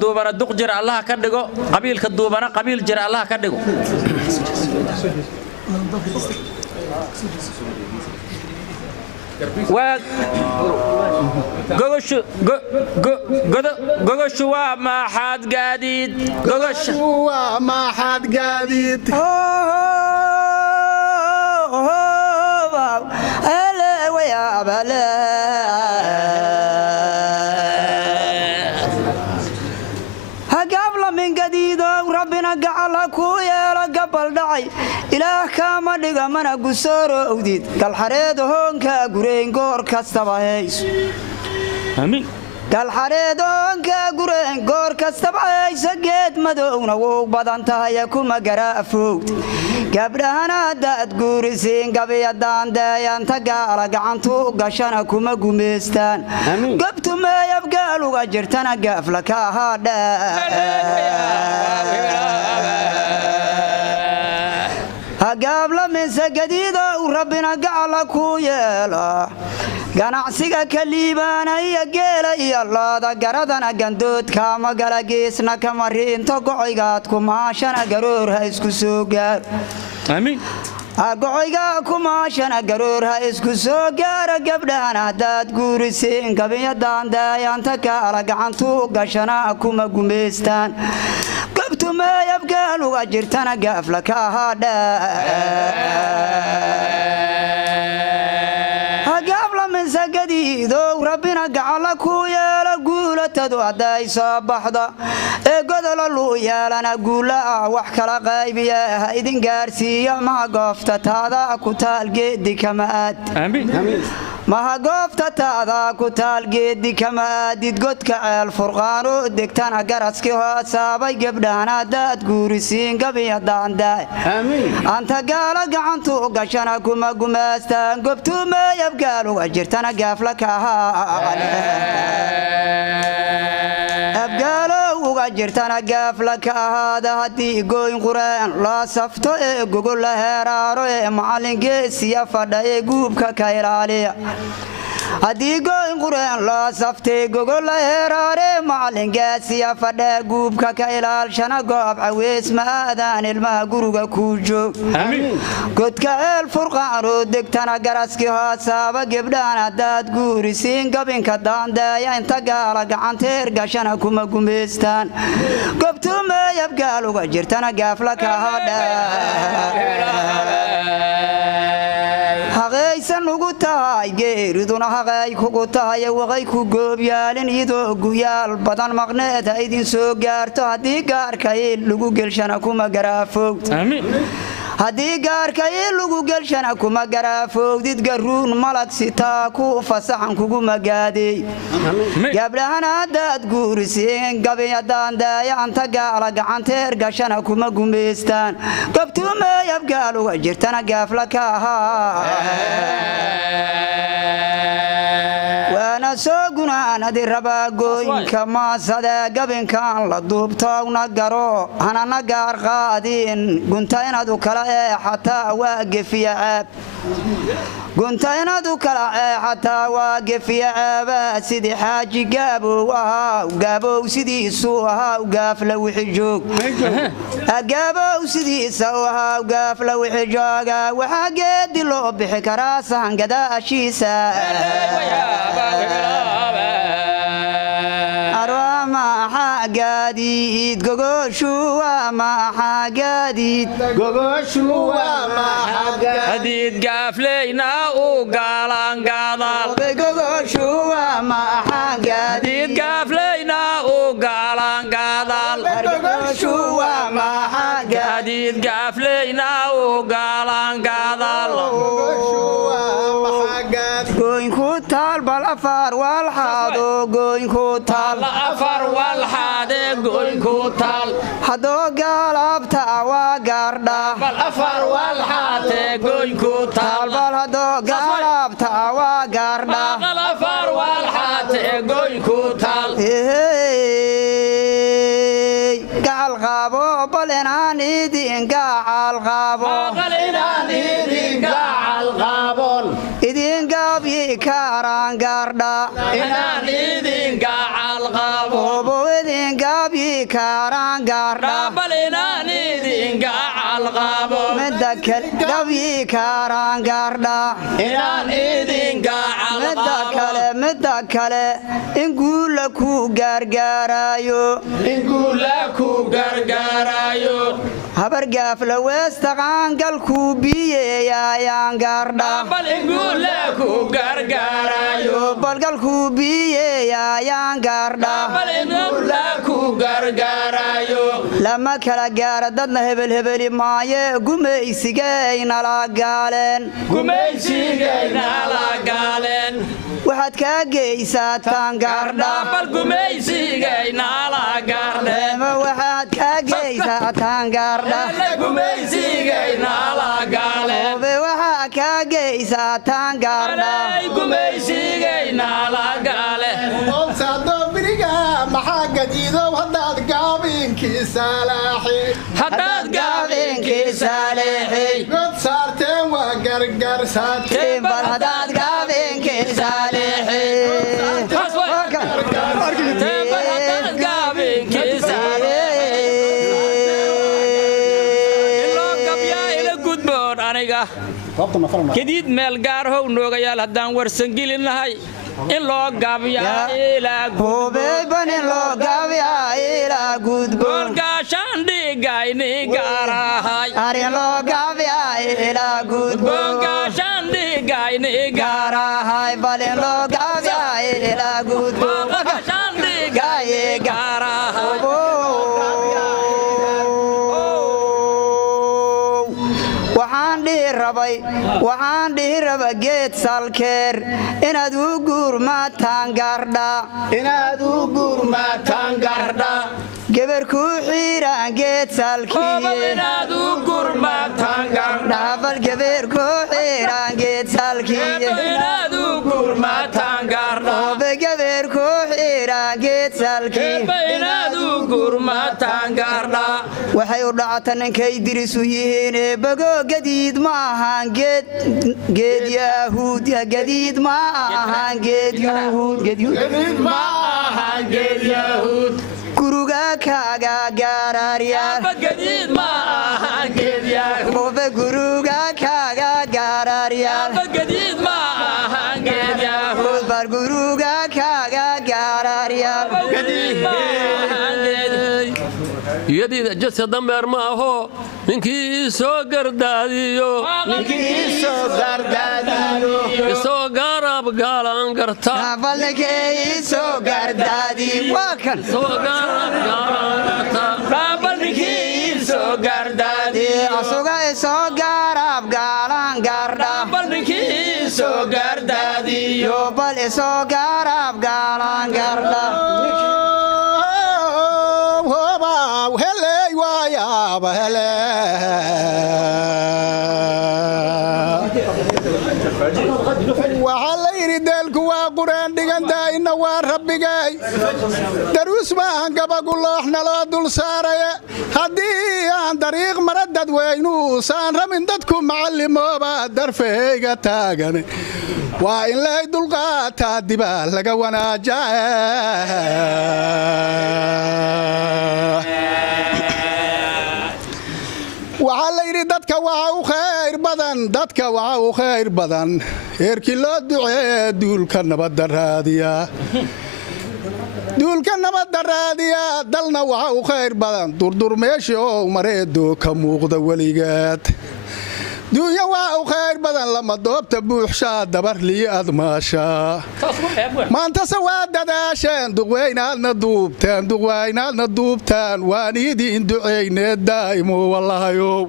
الدوبنا دقجر الله كدغو قبيل كدوبنا قبيل جر الله كدغو قوش وما حد قاديد قوش وما حد قاديد هلا ويا بلا قبل من قديد وربنا جعلك ويا قبل دعي إله كما دغ منا قصور أوديد قال حريد هون كغورين غور كاستبايس آمين قال حريد هون كغورين غور كاستبايس جد مدونا وبدن تهيكم مغرا فوت قبرهنا داد غورسين قبي دان دايان تقال غعنتو غشنا كما غميستان قبتو ما يبقى لو جرتنا قفلك هذا قبل من سجديده وربنا جعلك ويلا ganacsiga kaliibana iyo geela iyo looda garadana gandood kama galageesna kama riinto go'aygaad ku maashana garoor ha isku soo gaar amiin go'ayga ku maashana garoor ha isku soo gaar gabdhana dad guuriseen gabayadaan daayanta kala gacantu gashana kuma gumeystaan qabtu ma yabgaal uga jirtana gaafla ka hada سجديدو ربنا جعلك ويا لقولة تدعي صباحدا قدر الله يا لنا قولا وحكلا غايبيا هيدين قارسيا ما قفت هذا كتال جدي كماد آمين ما قفت هذا كتال جدي كماد قدك الفرقان ودكتنا قرسك وسابي قبلنا داد قورسين قبي دان داي آمين أنت قال قعنتو قشنا كما قماستان قبتو ما يبقالوا أجرتنا قافلك أبقالوا أجرتنا قافلك هذا هدي قوين قرآن لا صفتو قول هرارو معلن قيسي فدا قوبك كيرالي هدي قوين قرآن لا صفتي قول هراري معلن قيسي فدا قوبك كيرال شنا قوب عويس ماذان المهقروق كوجو آمين قدك الفرقان ودكتنا قرسك هاسابا قبلنا داد قورسين قبين كدان دايا انت قالك عن ترقشنا كما قميستان قبتو ما يبقالوا جرتنا قافلك هذا هغيسن وقتاي غيردنا هغاي كوقتاي وغاي كوغوبيالن يدو غيال بدن مغنيت ايدين سو غارتو هدي غاركاي لوغو گلشنا كما غرافوت آمين هدي غاركاي لوغو گلشنا كما غرافوت ديد غرون ملك ستا كو فسحن كوغو مغادي قبلنا داد غورسين غبيدان دايا انت قال غعنتير غشنا كما غميستان قبتو ما يبقالوا جرتنا قافلك وانا سوقنا ندي رباقوين كما صدا قبن كان لدوبتا ونقرو انا نقار قادين قنتين ادو كلا حتى واقف يا عاب قنتين ادو كلا حتى واقف يا عاب سيدي حاجي قابو سيدي سوها وقاف لو حجوك قابو سيدي سوها وقاف لو حجوك وحاقد لو بحكراسا قدا اشيسا أروما حاجاديد غوغوشوا ما حاجاديد غوغوشوا ما حديد قافلينا وقالان قادال غوغوشوا ما حاجاديد قافلينا وقالان قادال غوغوشوا ما حاجاديد قافلينا وقالان قادال قوين كوتال بالأفار والحادو قوين كوتال الأفر والحاد قوين كوتال حدو قالبتا وقردا بالأفر والحاد قوين كوتال بالحدو قالبتا وقردا الأفر والحاد قوين كوتال قال غابو بلنان إدين قال غابو بلنان إدين قال غابون إدين قابي كاران قردا إنان إدين قال غابون إدين قابي midda kale gabyi karaan gaardha inaan idinka midda kale in guula ku gargaarayo habar gaafla weesta qaangalku biyeeyayaan gaardha balgalku biyeeyayaan gaardha lama kala gaara dadna hebelhebeli maaye gumaysigaynala gaaleen waxaad kaa geysataan gaardha waxaad kaa geysataan gaardha waxaa kaa geysataan gaardha maxaa gadiidow haddaad gaabinkiisaalaaxi god saarteen waa gargarsaateen bal haddaad kadiid meel gaarhow noogayaal haddaan warsan gelinahay in loo gaabiyaa ilaa gudboolgaashaan dhigayni gaarahay boolgaashaan dhigayni gaarahay balin loo gaabiyaa ilaa gudboolgaashaan dhigaye gaarahay waxaan dhihi raba geed salkeer inaad u guurmataan gaardha geber ku xiiraan geed salkiiyebal geber ku xiiraan geed salkiiyegeber ku xiiraan geed salkiiwaxay u dhacata ninkay dirisu yihiin eebbago gadiid ma ahaan geed yahuud gadiid ma ahaan geed yuhuud guruga kaaga gaaraaryaal guruga kaaga gaaraaryaal guruga kaaga gaaraaryaal iyadiida jadka dambeer ma aho ninkii soo gardaadiyo isoo gaarab gaalaan garta asuga isoo gaarab gaalaan gardhabal isoo gaarab gaalaan gardha waxaa la yidhi deelku waa quraan dhigantaayna waa rabbigay daruus maahan gabagu loox naloo dul saaraya haddii aan dariiq mara dadweynuusaan rabin dadku macallimooba darfahayga taagan waa in lay dulqaataa dibaa laga wanaaja waxaa la yidhi dadka waxaa u khayr badan heerkii loo duceeye duulka nabadda raadiya dalna waxaa u khayr badan durdur meeshii oo mareedoo ka muuqda weligeed duunya waa u khayr badan lama doobta buuxshaa dabarlii admaasha maantase waa dadaasheen duqwaynaadna duubtaan waan idiin ducaynee daa'imo wallahayow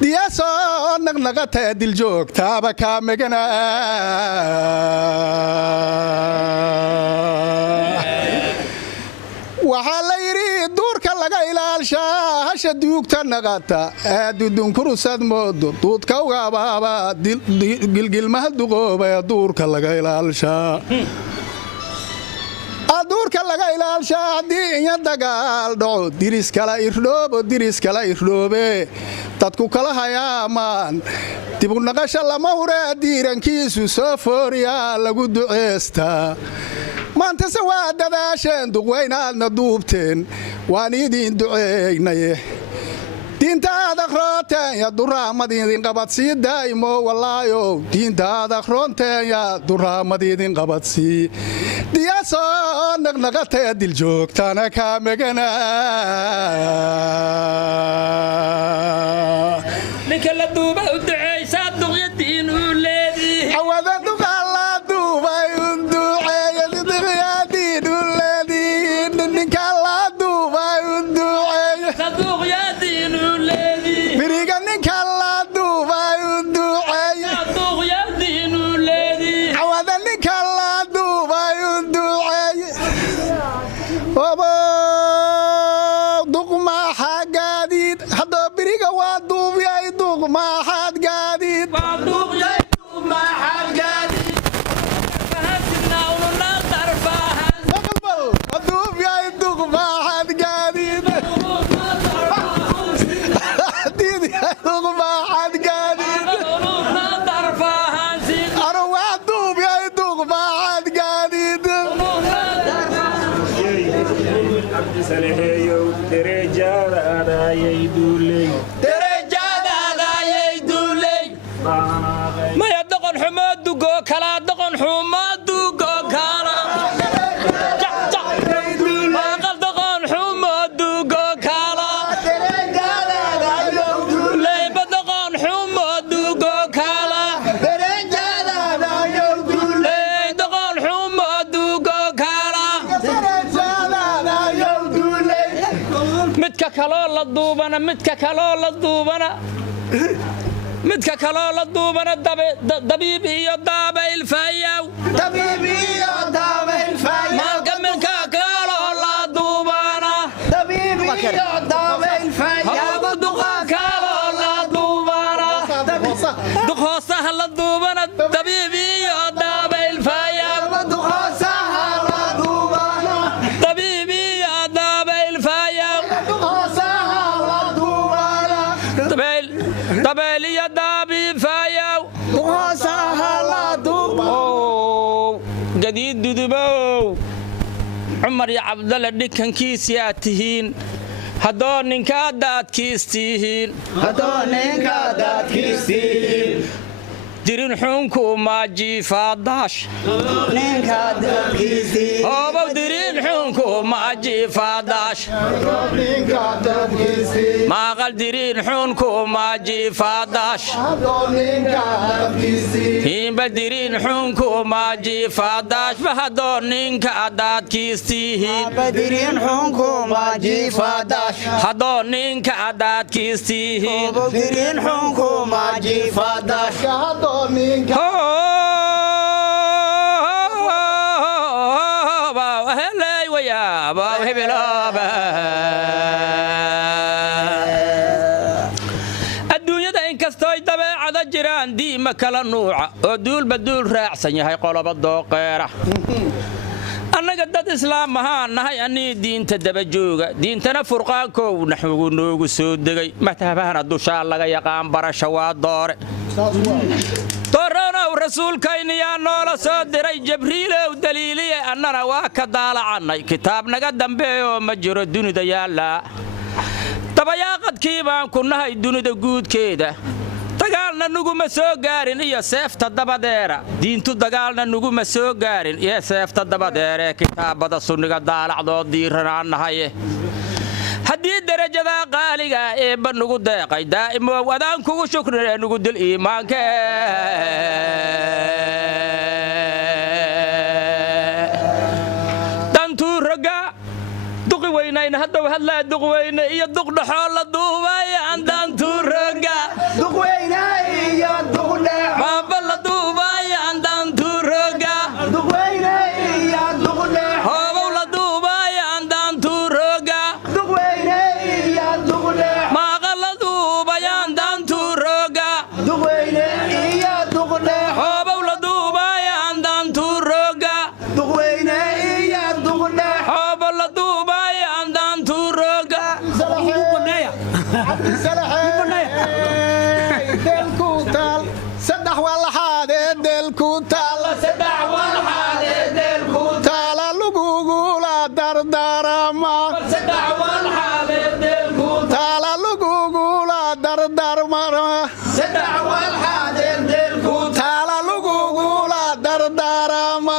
diyaasoo naqnaqatee diljoogtaaba kaa megana waxaa la yidhi duurka laga ilaalshaa hasha duugta naqata ee dudunkurusad moodo duudka ugabaaba gilgilmaha duqooba ee duurka laga ilaalshaa duurka laga ilaalshaa haddii inya dagaal dhaco diris kala irdhoobe dadku kala hayaamaan dibunaqasha lama huree diirankiisu soo fooriyaa lagu duceystaa maantase waa dadaasheen duqwaynaadna duubteen waan idiin duceeynaye diintaada roonteeya duraamadidin qabadsii daa'imo wallaayow diintaada roonteeya duraamadidin qabadsii diyaasoo naqnaqatee dil joogtana kaa megana ninka la duuba u duceysaa duqyadiin uu leedii awada duqaa la duubay u duceeya duqyadiin uu leedii ninka la duubay u duceeya duqyadiin uu leedii biriga ninka la duubay u duceeya duqyadiin uu leedii awada ninka la duubay u duceeya obo duqma xagaadid hadda biriga waa duubiyay duqma xagaadid duqyay duqma xagaadid fahantina uluna darbahan duubiyay duqma xagaadid duqma xagaadid uluna darbahan sin ana waa duubiyay duqma xagaadid derejadaadayay duuley maya doqon xumo dugo kala doqon xumo dugo kala aqal doqon xumo dugo kala leyba doqon xumo dugo kala ley doqon xumo dugo kala midka kaloo la duubana midka kaloo la duubana midka kaloo la duubana dabiib iyo daabayl fayaw maalka midka kaloo la duubana hawaba duqa kaloo la duubana duq hoosaha la duubana dabiib iyo daabayl fayaw dabiib iyo daabayl fayaw dabeel iyo daabiib fayaw gadiid dudubow cumar iyo cabdalle dhinkankiisii aad tihiin haddoo ninka daadkiis tihiin dirin xunku maajiifaadaash hoobow dirin xunku maajiifaadaash maaqal dirin xunku maajiifaadaash hiimba dirin xunku maajiifaadaash ba haddoo ninka daadkiis tihiin haddoo ninka daadkiis tihiin adduunyada inkastooy dabeecada jiraan diima kala nuuca oo duulba duul raacsan yahay qoloba dooqeera annaga dad islaam ahaan nahay annii diinta daba jooga diintana furqaankow naxugu noogu soo degay madhabahana dushaa laga yaqaan barasha waa doore dooranow rasuulkayniyaa noola soo diray jabriilow daliiliye annana waa ka daalacannay kitaab naga dambeeyoo ma jiro dunida yaallaa dabayaaqadkii baan ku nahay dunida guudkeeda dagaalna nuguma soo gaarin iyo seefta dabadeera diintu dagaalna nuguma soo gaarin iyo seefta dabadeeree kitaabada sunniga daalacdoo diiranaan nahaye haddii derajadaa qaaliga eebba nugu deeqay daa'imow adaan kugu shukrinee nugu dil iimaanka dantuu roga duqi weynayna haddow hadlaa duq weyne iyo duq dhaxoo la duubaya aan dantuu roga baaba la duubaya aan dantuu roga hoobow la duubaya aan dantuu roga maaqa la duubaya aan dantuu roga hoobow la duubaya aan dantuu roga hoobo la duubaya aan dantuu roga saddex walaxaadee deelku taala lugugula dardarama taala lugugula taala lugugula dardaarama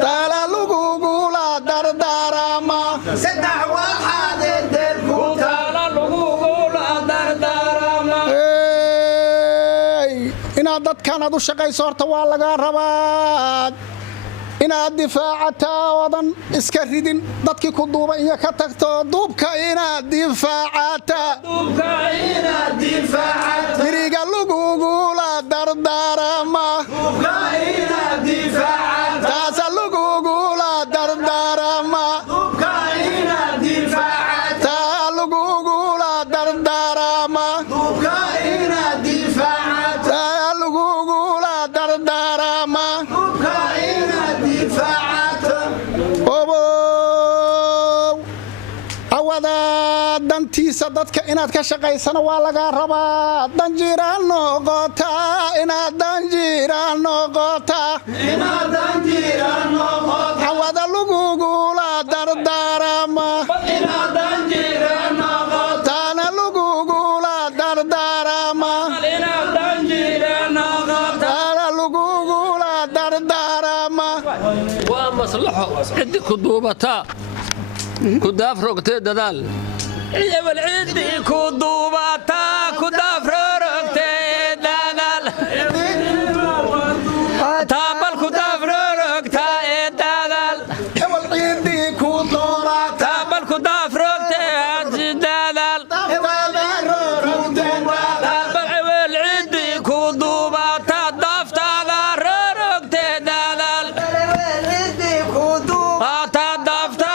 taala lugugula dardaarama inaad dadkan aad u shaqayso horta waa laga rabaa inaad difaacataa oodan iska ridin dadkii ku duuba iyo ka tagto duubka inaad difaacataa diriga lugugula dardaarama taasa lugugula dardaarama taa lugugula dardaarama taa lugugula dardaarama dantiisa dadka inaad ka shaqaysana waa laga rabaa danjiiraan noqotaa inaad danjiiraan noqotaa hawada lugugula dardaarama taana lugugula dardaarama taana lugugula dardaarama waa maslaxo ciddi ku duubataa ku daafrogtee dadaal يبل عندي كدوباتا كدافروركتي دادال تابل كدافروركتا دادال يبل عندي كدوباتا تابل كدافروركتي دادال تابل عندي كدوباتا دافتا روركتي دادال تا دافتا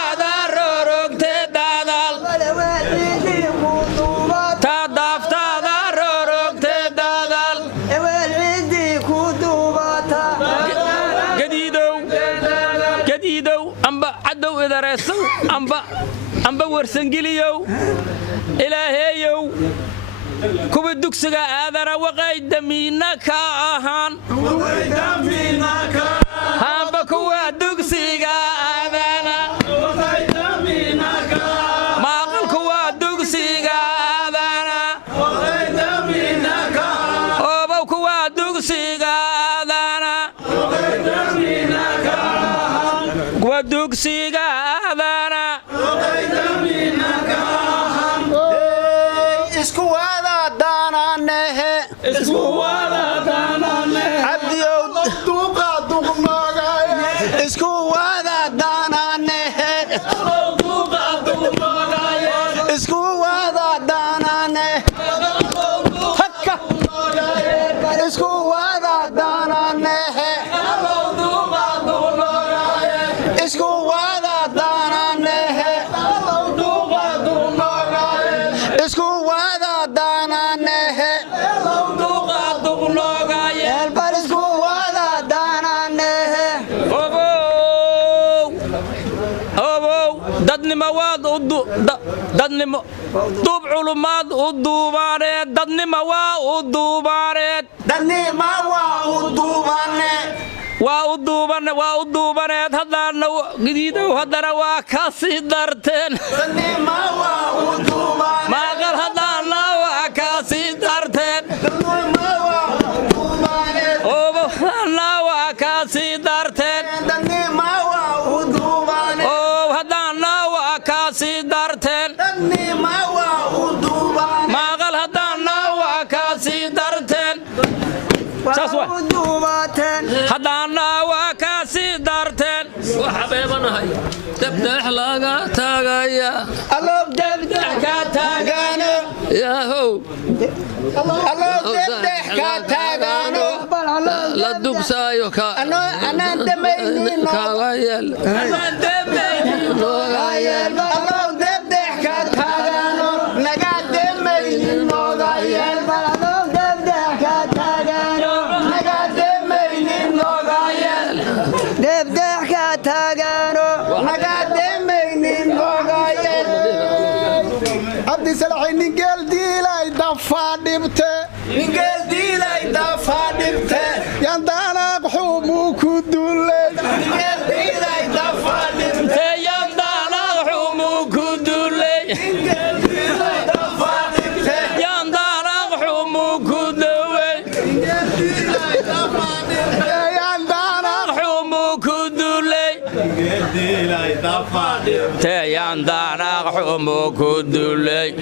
روركتي دادال amba warsangeliyow ilaaheeyow kuwa dugsiga aadana waqaydamiina ka ahaan amba kuwa dugsiga aadana maaqal kuwa dugsiga aadana oobow kuwa dugsiga aadana kuwa dugsiga aadana isku wada daananehe cabdiyow duuqa duqnoogaaye isku wada daananehe isku wada daanane hakka isku wada daananehe isku wada daananehe isku wada daananehe bal isku wada daananehe obow dadnimo waad dadnimo duub culumaad u duubaaneed dadnimo waa u duubaaneed dadnima waa u duubane waa u duubaneed haddaana gidiidow haddana waa ka sii darteen dadnima waa u duubane maaqal haddaana waa ka sii darteen dadnima waa u duubane haddaana waa ka sii darteen dadnima waa u duubane haddaana waa ka sii darteen dadnima waa u duubane maaqal haddaana waa ka sii darteen saas waa haddaana waa ka sii darteen waxa beebanahay dabdeex laga taagaya allow debdex ka taagano yaahow allow debdex ka taagano la dugsaayo anaan damaynin kaaga yeel allow debdex ka taagano naga damaynin nooga yeel debdex ka taagano naga damaynin nooga yeel cabdisalaxay ningeel diilay dafaa dhibte ningeel diilay dafaa dhibte yandaanaaq xumuu ku dullay ningeel diilay dafaa dhibte yandaanaaq xumuu ku dullay ningeel diilay dafaa dhibte تيان داناق حمو كدولي